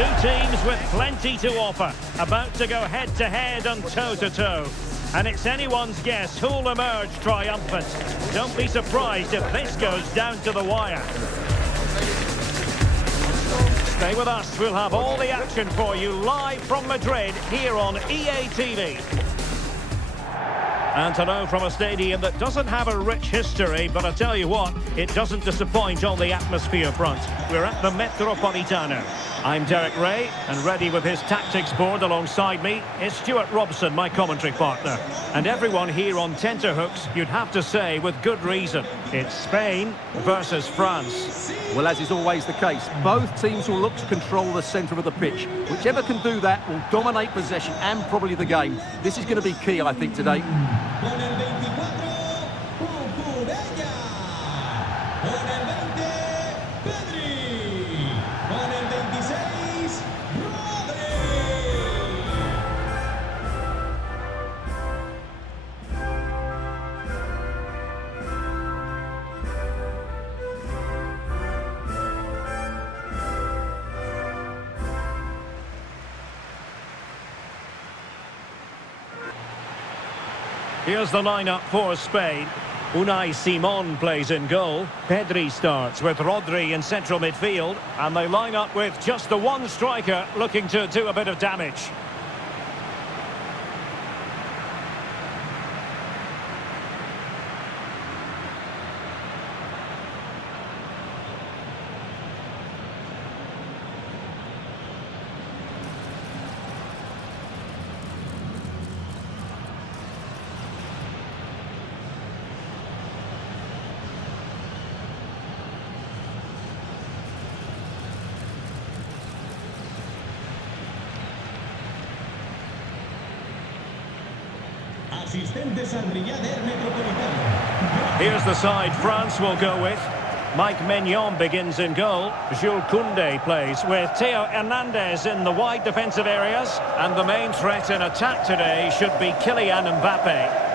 Two teams with plenty to offer, about to go head-to-head and toe-to-toe. And it's anyone's guess who'll emerge triumphant. Don't be surprised if this goes down to the wire. Stay with us, we'll have all the action for you live from Madrid here on EA TV. And to know from a stadium that doesn't have a rich history, but I tell you what, it doesn't disappoint on the atmosphere front. We're at the Metropolitano. I'm Derek Ray, and ready with his tactics board alongside me is Stuart Robson, my commentary partner. And everyone here on tenterhooks, you'd have to say with good reason. It's Spain versus France. Well, as is always the case, both teams will look to control the centre of the pitch. Whichever can do that will dominate possession and probably the game. This is going to be key, I think, today. Here's the lineup for Spain. Unai Simon plays in goal. Pedri starts with Rodri in central midfield. And they line up with just the one striker looking to do a bit of damage. Here's the side France will go with. Mike Maignan begins in goal. Jules Koundé plays with Theo Hernandez in the wide defensive areas. And the main threat in attack today should be Kylian Mbappe.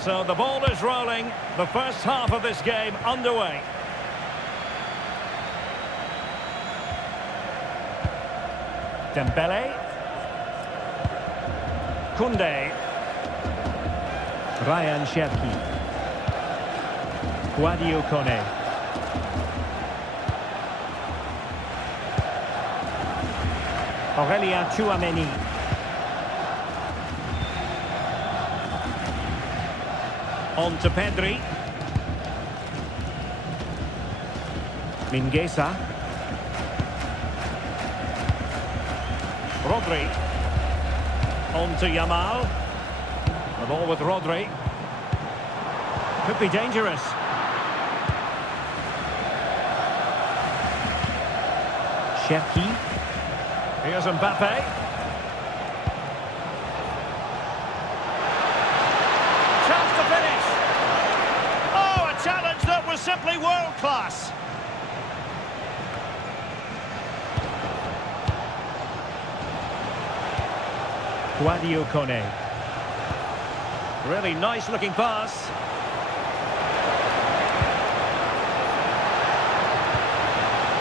So the ball is rolling, the first half of this game underway. Dembele. Koundé. Ryan Cherki. Sadio Kone. Aurélien Tchouameni. On to Pedri. Mingueza. Rodri. On to Yamal. The ball with Rodri. Could be dangerous. Cherki. Here's Mbappe. Simply world class. Sadio Kone. Really nice looking pass.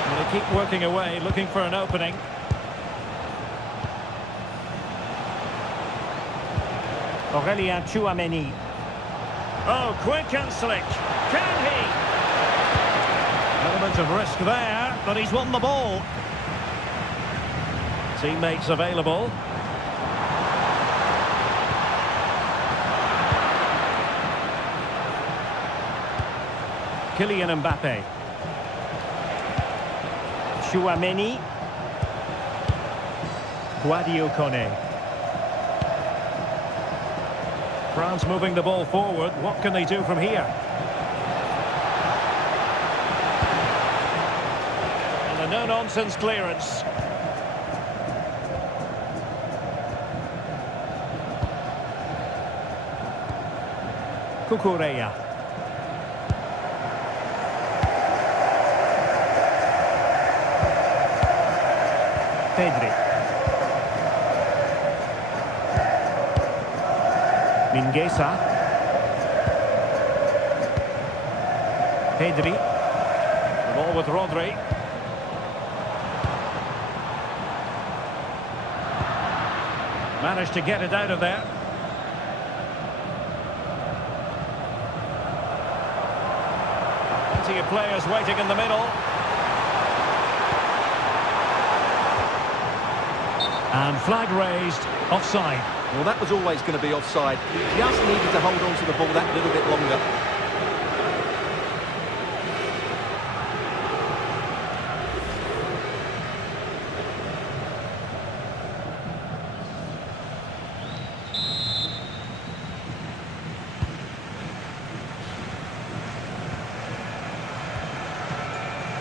Well, they keep working away, looking for an opening. Aurélien Tchouameni. Oh, quick and slick. Can he? Element of risk there, but he's won the ball. Teammates available. Kylian Mbappe. Tchouameni. Sadio Kone. France moving the ball forward. What can they do from here? And a no-nonsense clearance. Cucurella. Pedri. Mingueza. Pedri. The ball with Rodri. Managed to get it out of there. Plenty of players waiting in the middle. And flag raised, offside. Well, that was always going to be offside. He just needed to hold on to the ball that little bit longer.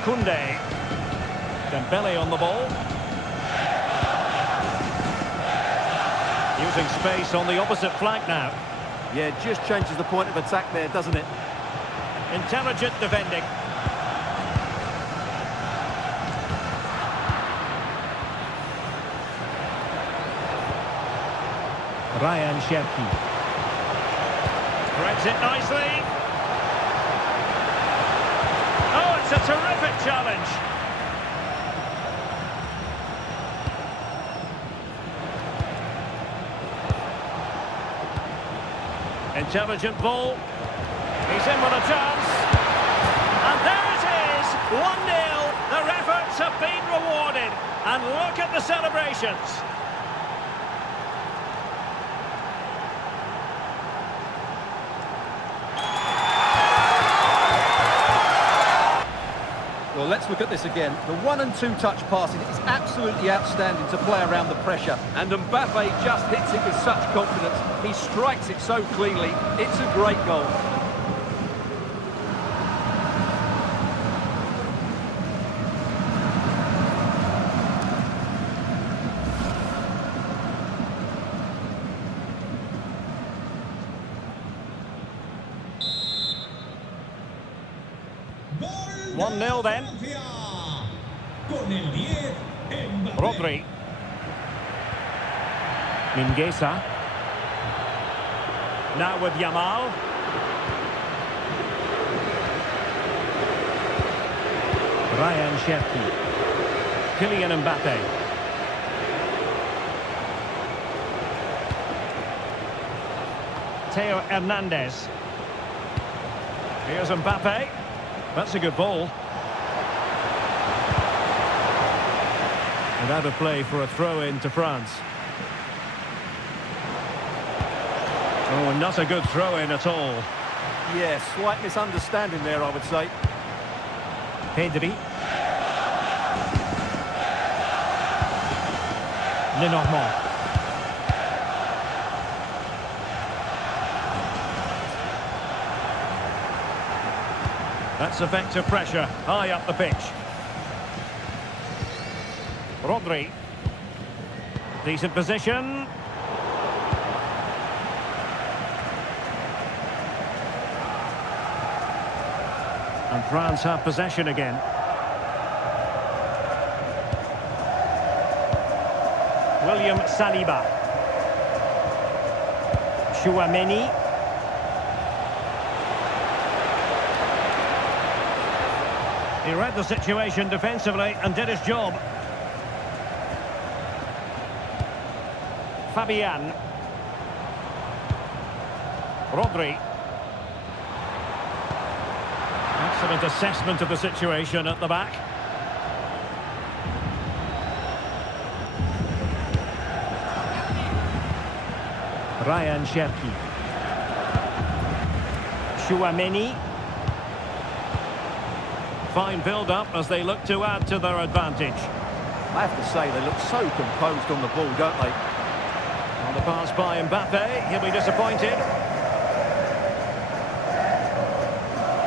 Koundé. Dembele on the ball. Using space on the opposite flank now. Yeah, it just changes the point of attack there, doesn't it? Intelligent defending. Ryan Cherki. Threads it nicely. Oh, it's a terrific challenge. Intelligent ball. He's in with a chance. And there it is, 1-0. Their efforts have been rewarded. And look at the celebrations. Well, let's look at this again. The 1- and 2-touch passing is absolutely outstanding to play around the pressure. And Mbappe just hits it with such confidence. He strikes it so cleanly. It's a great goal. Gol 1-0 then. Rodri. Mingueza. Now with Yamal. Ryan Cherki. Kylian Mbappe. Theo Hernandez. Here's Mbappe. That's a good ball. And out of play for a throw-in to France. Oh, not a good throw-in at all. Yeah, slight misunderstanding there, I would say. Pedri. Lenormand. That's effective pressure, high up the pitch. Rodri. Decent position. And France have possession again. William Saliba. Chouameni. He read the situation defensively and did his job. Fabian. Rodri. Excellent assessment of the situation at the back. Ryan Cherki. Chouameni. Fine build-up as they look to add to their advantage. I have to say, they look so composed on the ball, don't they? On the pass by Mbappe, he'll be disappointed.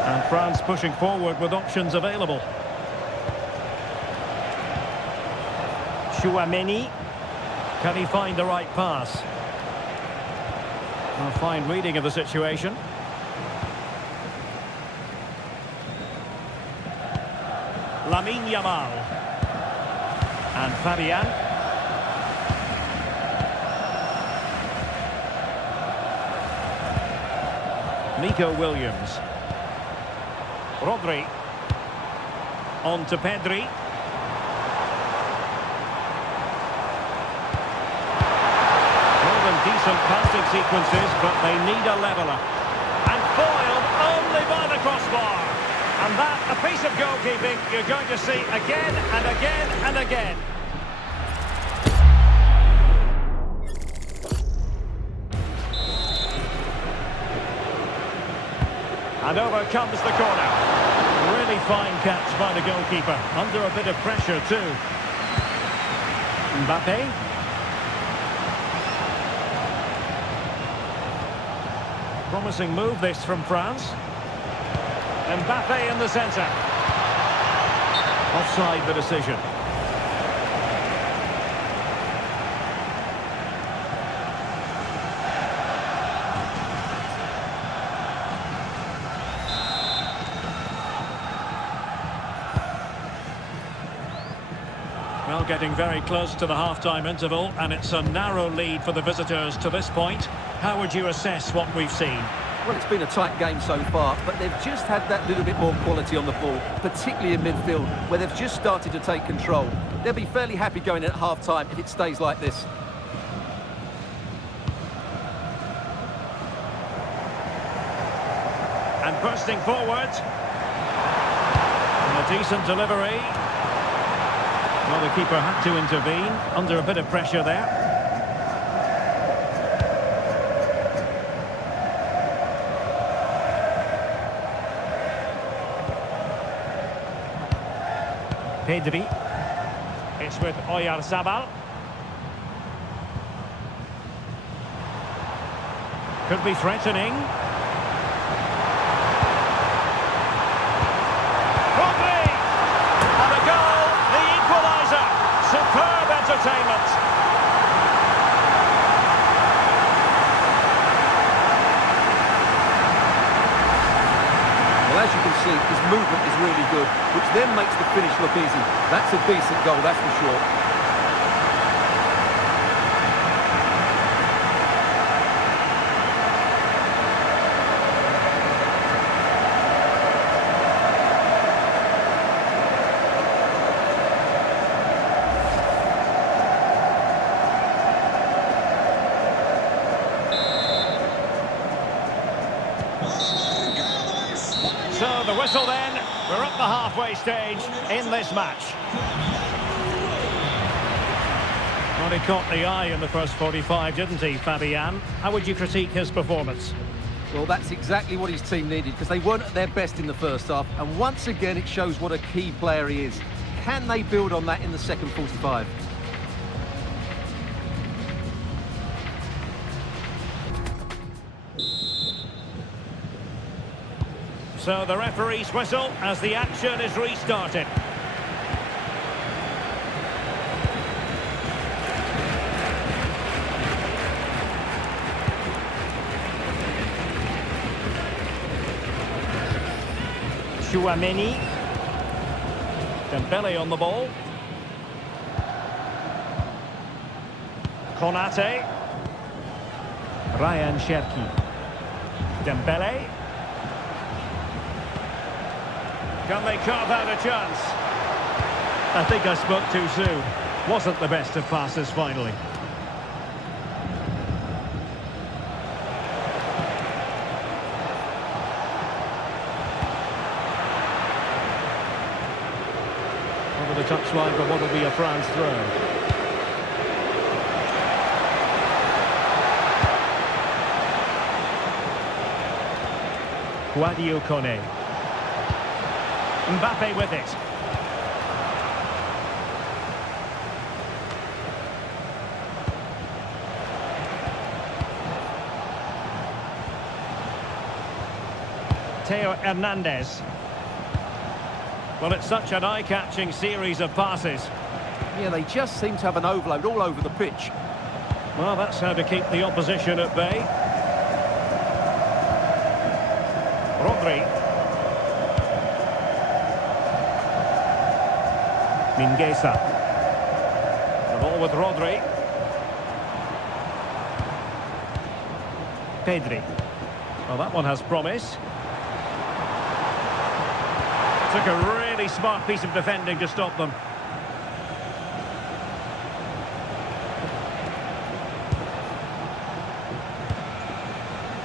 And France pushing forward with options available. Chouameni. Can he find the right pass? A fine reading of the situation. Lamine Yamal. And Fabian. Nico Williams. Rodri. On to Pedri. More than decent passing sequences, but they need a leveller. And foiled only by the crossbar. And that, a piece of goalkeeping you're going to see again and again and again. And over comes the corner. Really fine catch by the goalkeeper. Under a bit of pressure too. Mbappe. Promising move this from France. Mbappe in the centre. Offside the decision. Well, getting very close to the half-time interval, and it's a narrow lead for the visitors to this point. How would you assess what we've seen? Well, it's been a tight game so far, but they've just had that little bit more quality on the ball, particularly in midfield, where they've just started to take control. They'll be fairly happy going at half-time if it stays like this. And bursting forward. And a decent delivery. Well, the keeper had to intervene, under a bit of pressure there. Pedri. It's with Oyarzabal. Could be threatening. Rodri! And a goal, the equalizer. Superb entertainment. Well, as you can see, his movement is really good, which then makes the finish look easy. That's a decent goal, that's for sure. So the whistle then, we're at the halfway stage in this match. Well, he caught the eye in the first 45, didn't he, Fabian? How would you critique his performance? Well, that's exactly what his team needed, because they weren't at their best in the first half, and once again it shows what a key player he is. Can they build on that in the second 45? So the referee's whistle as the action is restarted. Chouameni. Dembele on the ball. Konate. Ryan Cherki. Dembele. Can they carve out a chance? I think I spoke too soon. Wasn't the best of passes finally. Over the touchline for what will be a France throw. Guadio Kone. Mbappe with it. Theo Hernandez. Well, it's such an eye-catching series of passes. Yeah, they just seem to have an overload all over the pitch. Well, that's how to keep the opposition at bay. Rodri. Mingueza. The ball with Rodri. Pedri. Well, that one has promise. Took a really smart piece of defending to stop them.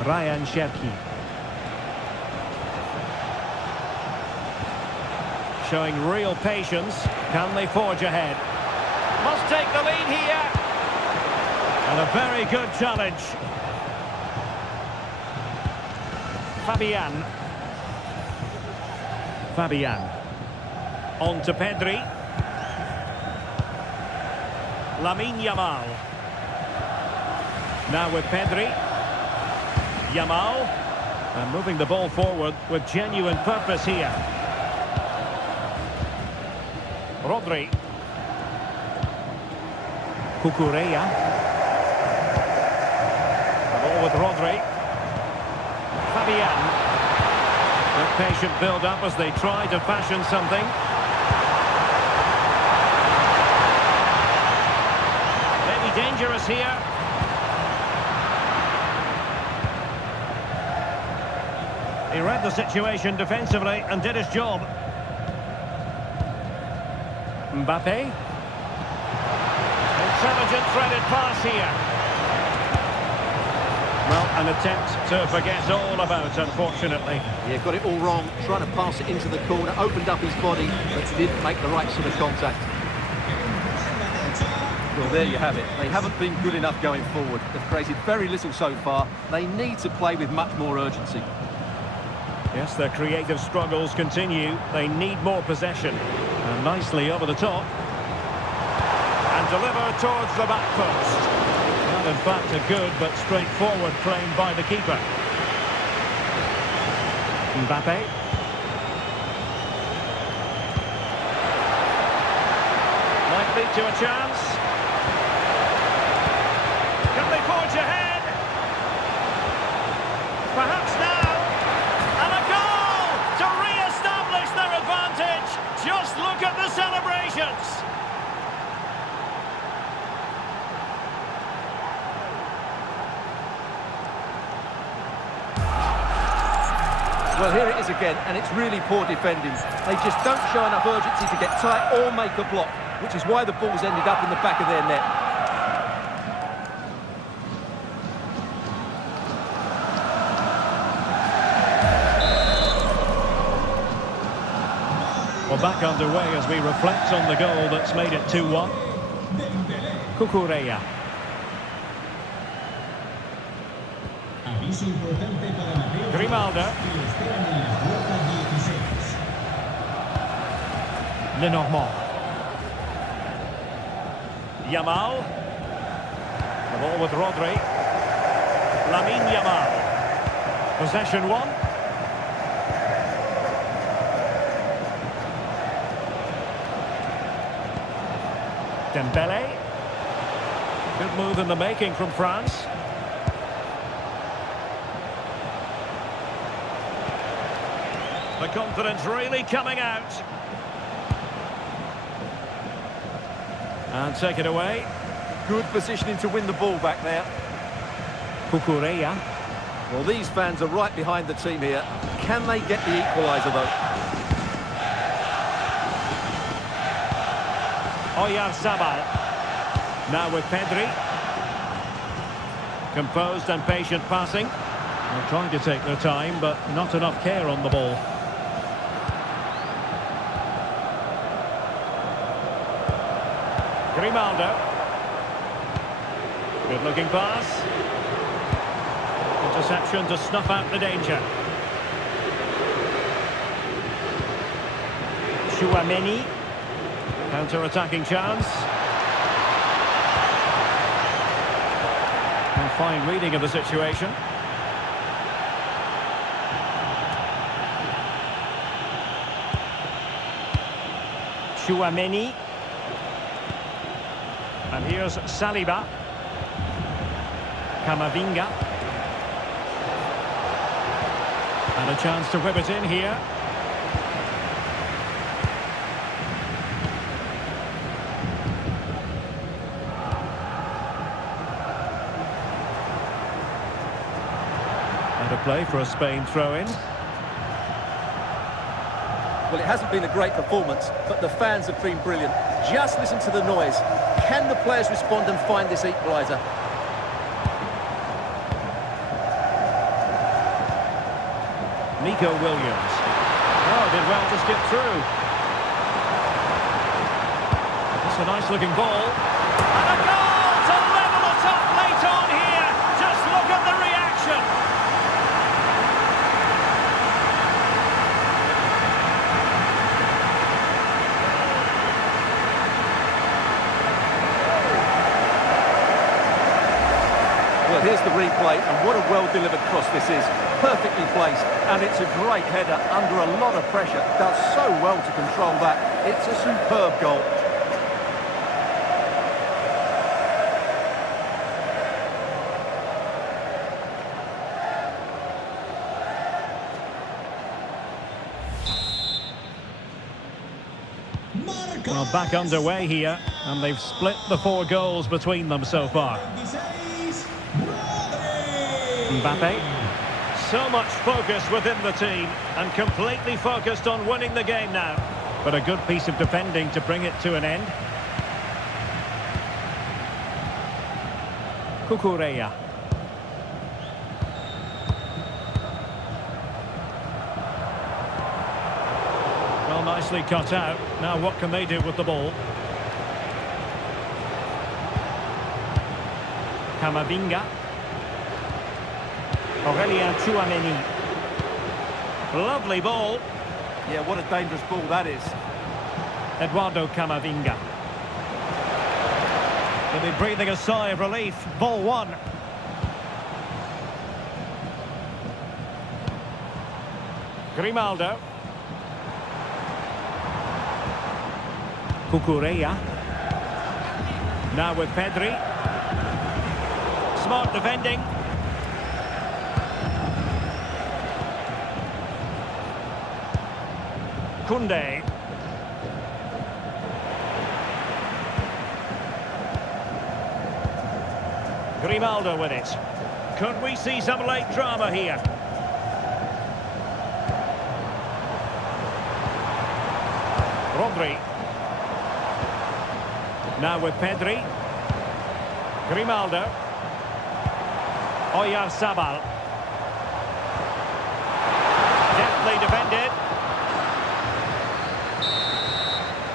Ryan Cherki. Showing real patience. Can they forge ahead? Must take the lead here. And a very good challenge. Fabian. On to Pedri. Yamal. Now with Pedri. Yamal. And moving the ball forward with genuine purpose here. Rodri. Cucurella. The ball with Rodri. Fabian. The patient build-up as they try to fashion something. Maybe dangerous here. He read the situation defensively and did his job. Mbappe. Intelligent threaded pass here. Well, an attempt to forget all about, unfortunately. Yeah, got it all wrong. Trying to pass it into the corner, opened up his body, but didn't make the right sort of contact. Well, there you have it. They haven't been good enough going forward. They've created very little so far. They need to play with much more urgency. Yes, their creative struggles continue. They need more possession. And nicely over the top. And deliver towards the back post. Well, in fact, a good but straightforward frame by the keeper. Mbappe. Might lead to a chance. Can they forge ahead? Perhaps now. And a goal to re-establish their advantage. Just look at the celebrations. Well, here it is again, and it's really poor defending. They just don't show enough urgency to get tight or make a block, which is why the ball's ended up in the back of their net. Well, back underway as we reflect on the goal that's made it 2-1. Cucurella. Grimaldo. Lenormand. Yamal. The ball with Rodri. Yamal. Possession one. Dembele. Good move in the making from France. The confidence really coming out. And take it away. Good positioning to win the ball back there. Cucurella. Well, these fans are right behind the team here. Can they get the equalizer, though? Oyarzabal. Now with Pedri. Composed and patient passing. They're trying to take their time, but not enough care on the ball. Grimaldo. Good looking pass. Interception to snuff out the danger. Chouameni. Counter-attacking chance. And fine reading of the situation. Chouameni. And here's Saliba. Camavinga. And a chance to whip it in here. Out of play for a Spain throw-in. Well, it hasn't been a great performance, but the fans have been brilliant. Just listen to the noise. Can the players respond and find this equaliser? Nico Williams. Oh, did well to skip through. It's a nice-looking ball. And a goal to level it up late on here. Just look at the reaction. Well, here's the replay, and what a well-delivered cross this is. Perfectly placed, and it's a great header under a lot of pressure. Does so well to control that. It's a superb goal. Well, back underway here, and they've split the 4 goals between them so far. Mbappe. So much focus within the team, and completely focused on winning the game now. But a good piece of defending to bring it to an end. Cucurella. Well, nicely cut out. Now what can they do with the ball? Camavinga. Aurelien Tchouameni. Lovely ball. Yeah, what a dangerous ball that is. Eduardo Camavinga. He'll be breathing a sigh of relief. Ball 1. Grimaldo. Cucurella. Now with Pedri. Smart defending. Koundé. Grimaldo with it. Could we see some late drama here? Rodri. Now with Pedri. Grimaldo. Oyarzabal. Deftly defended.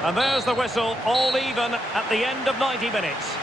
And there's the whistle, all even at the end of 90 minutes.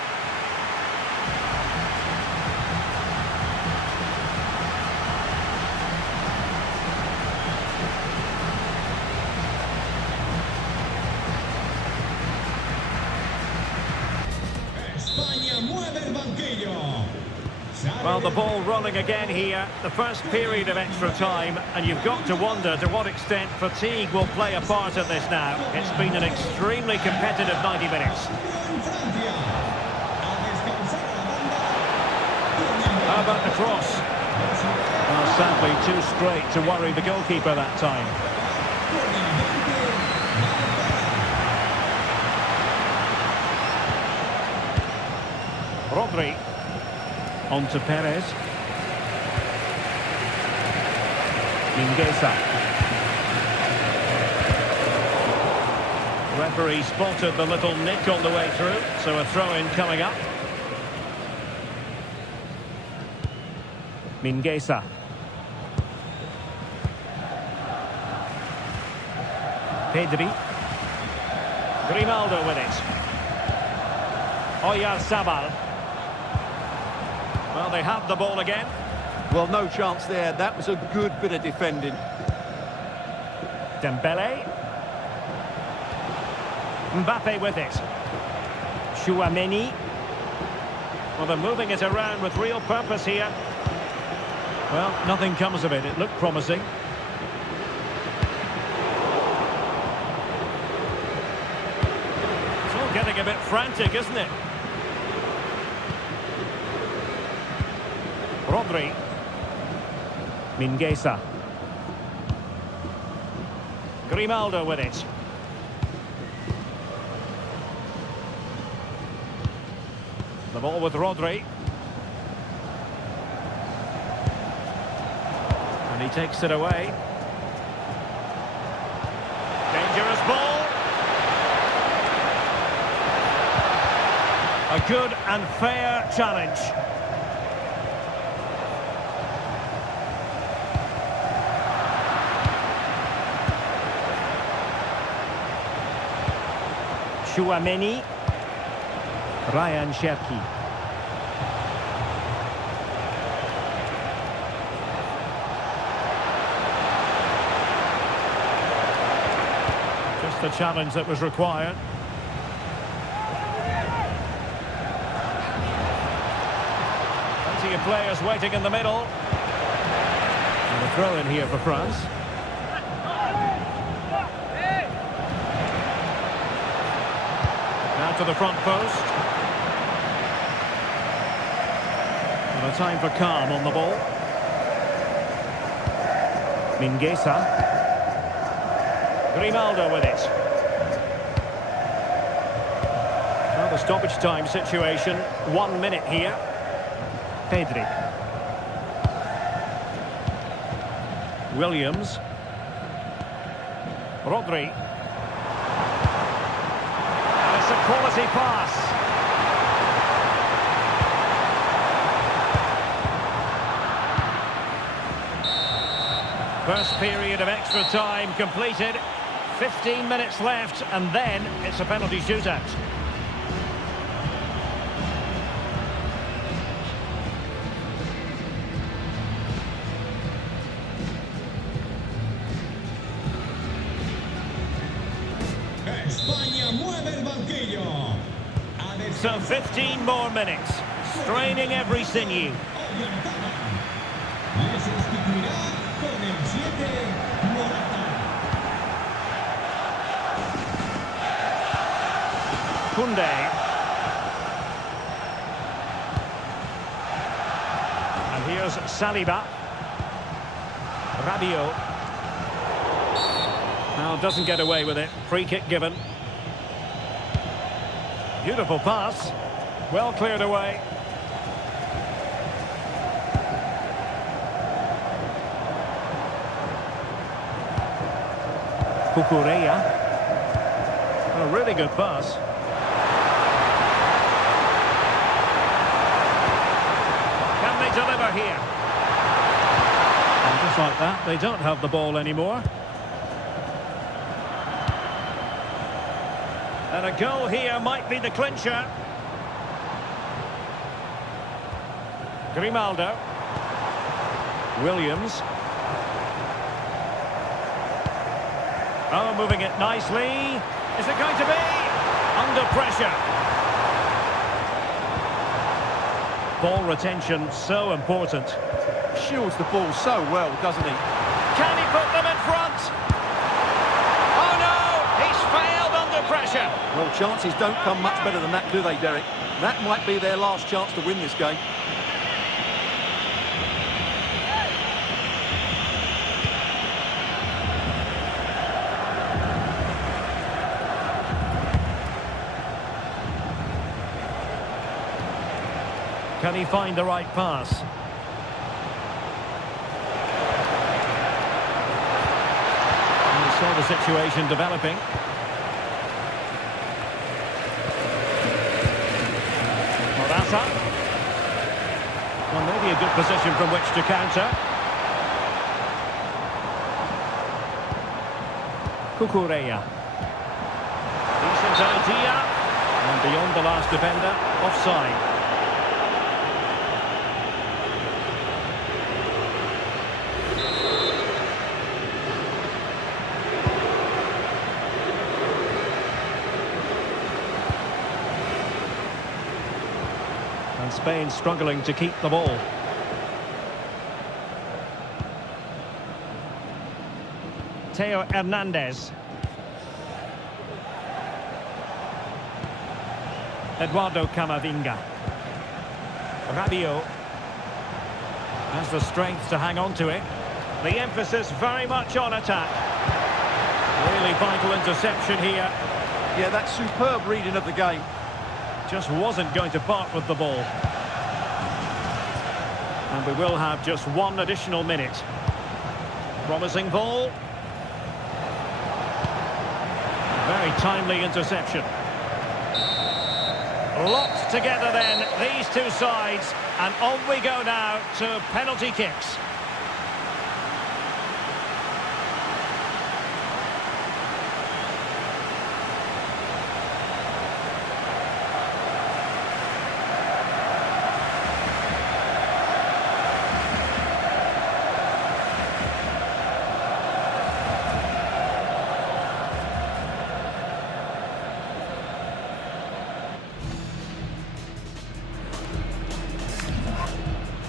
Well, the ball rolling again here, the first period of extra time, and you've got to wonder to what extent fatigue will play a part in this now. It's been an extremely competitive 90 minutes. How about the cross? Well, sadly, too straight to worry the goalkeeper that time. Rodri. On to Perez. Mingueza. Referee spotted the little nick on the way through, so a throw-in coming up. Mingueza. Pedri. Grimaldo with it. Oyarzabal. Well, they have the ball again. Well, no chance there. That was a good bit of defending. Dembele. Mbappe with it. Tchouameni. Well, they're moving it around with real purpose here. Well, nothing comes of it. It looked promising. It's all getting a bit frantic, isn't it? Rodri. Mingueza. Grimaldo with it. The ball with Rodri. And he takes it away. Dangerous ball. A good and fair challenge. Chouameni. Ryan Cherki. Just the challenge that was required. Plenty of players waiting in the middle. And a throw in here for France. Now to the front post. And a time for calm on the ball. Mingueza. Grimaldo with it. Well, the stoppage time situation. 1 minute here. Pedri. Williams. Rodri. And it's a quality pass. First period of extra time completed. 15 minutes left, and then it's a penalty shootout. España mueve el banquillo. So 15 more minutes, straining every sinew. Les sustituirá con el 7 Morata. Koundé. And here's Saliba. Rabiot. Now doesn't get away with it. Free kick given. Beautiful pass. Well cleared away. Cucurella. A really good pass. Can they deliver here? And just like that, they don't have the ball anymore. And a goal here might be the clincher. Grimaldo. Williams. Oh, moving it nicely. Is it going to be? Under pressure. Ball retention, so important. Shields the ball so well, doesn't he? Can he put them in front? Oh no, he's failed under pressure. Well, chances don't come much better than that, do they, Derek? That might be their last chance to win this game. Can he find the right pass? And he saw the situation developing. Morata. Well, maybe a good position from which to counter. Cucurella. Decent idea. And beyond the last defender, offside. And Spain struggling to keep the ball. Theo Hernandez. Eduardo Camavinga. Rabiot has the strength to hang on to it. The emphasis very much on attack. Really vital interception here. Yeah, that's superb reading of the game. Just wasn't going to part with the ball. And we will have just one additional minute. Promising ball. Very timely interception. Locked together then, these two sides. And on we go now to penalty kicks.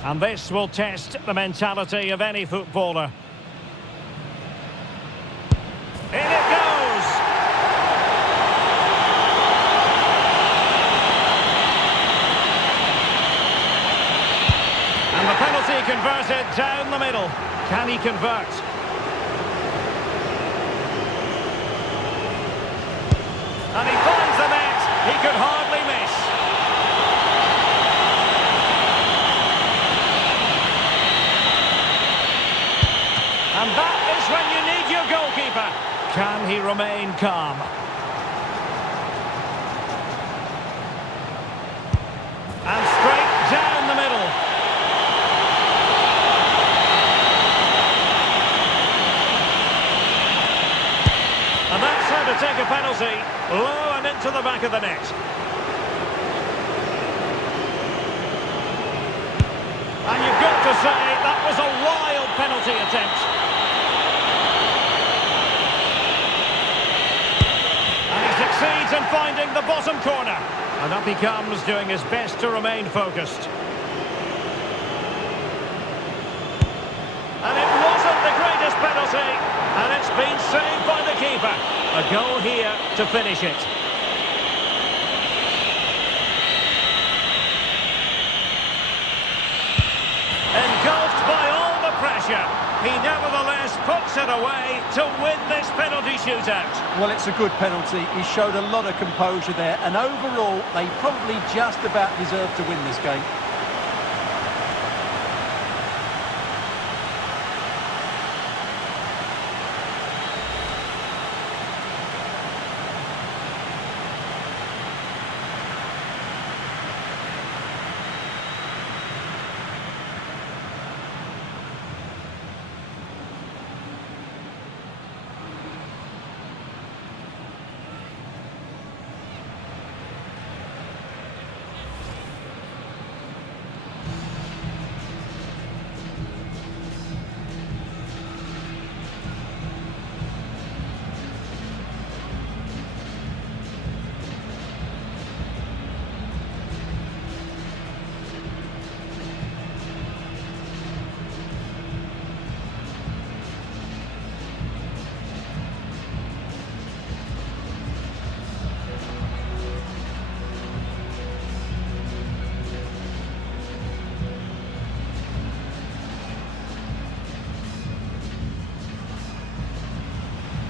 And this will test the mentality of any footballer. In it goes! And the penalty converted down the middle. Can he convert? And he finds the net. He could hardly miss. And that is when you need your goalkeeper. Can he remain calm? And straight down the middle. And that's how to take a penalty. Low and into the back of the net. And you've got to say that was a wild penalty attempt. Succeeds in finding the bottom corner. And up he comes, doing his best to remain focused. And it wasn't the greatest penalty. And it's been saved by the keeper. A goal here to finish it. Engulfed by all the pressure, he nevertheless puts it away to win this penalty shootout. Well, it's a good penalty. He showed a lot of composure there, and overall, they probably just about deserved to win this game.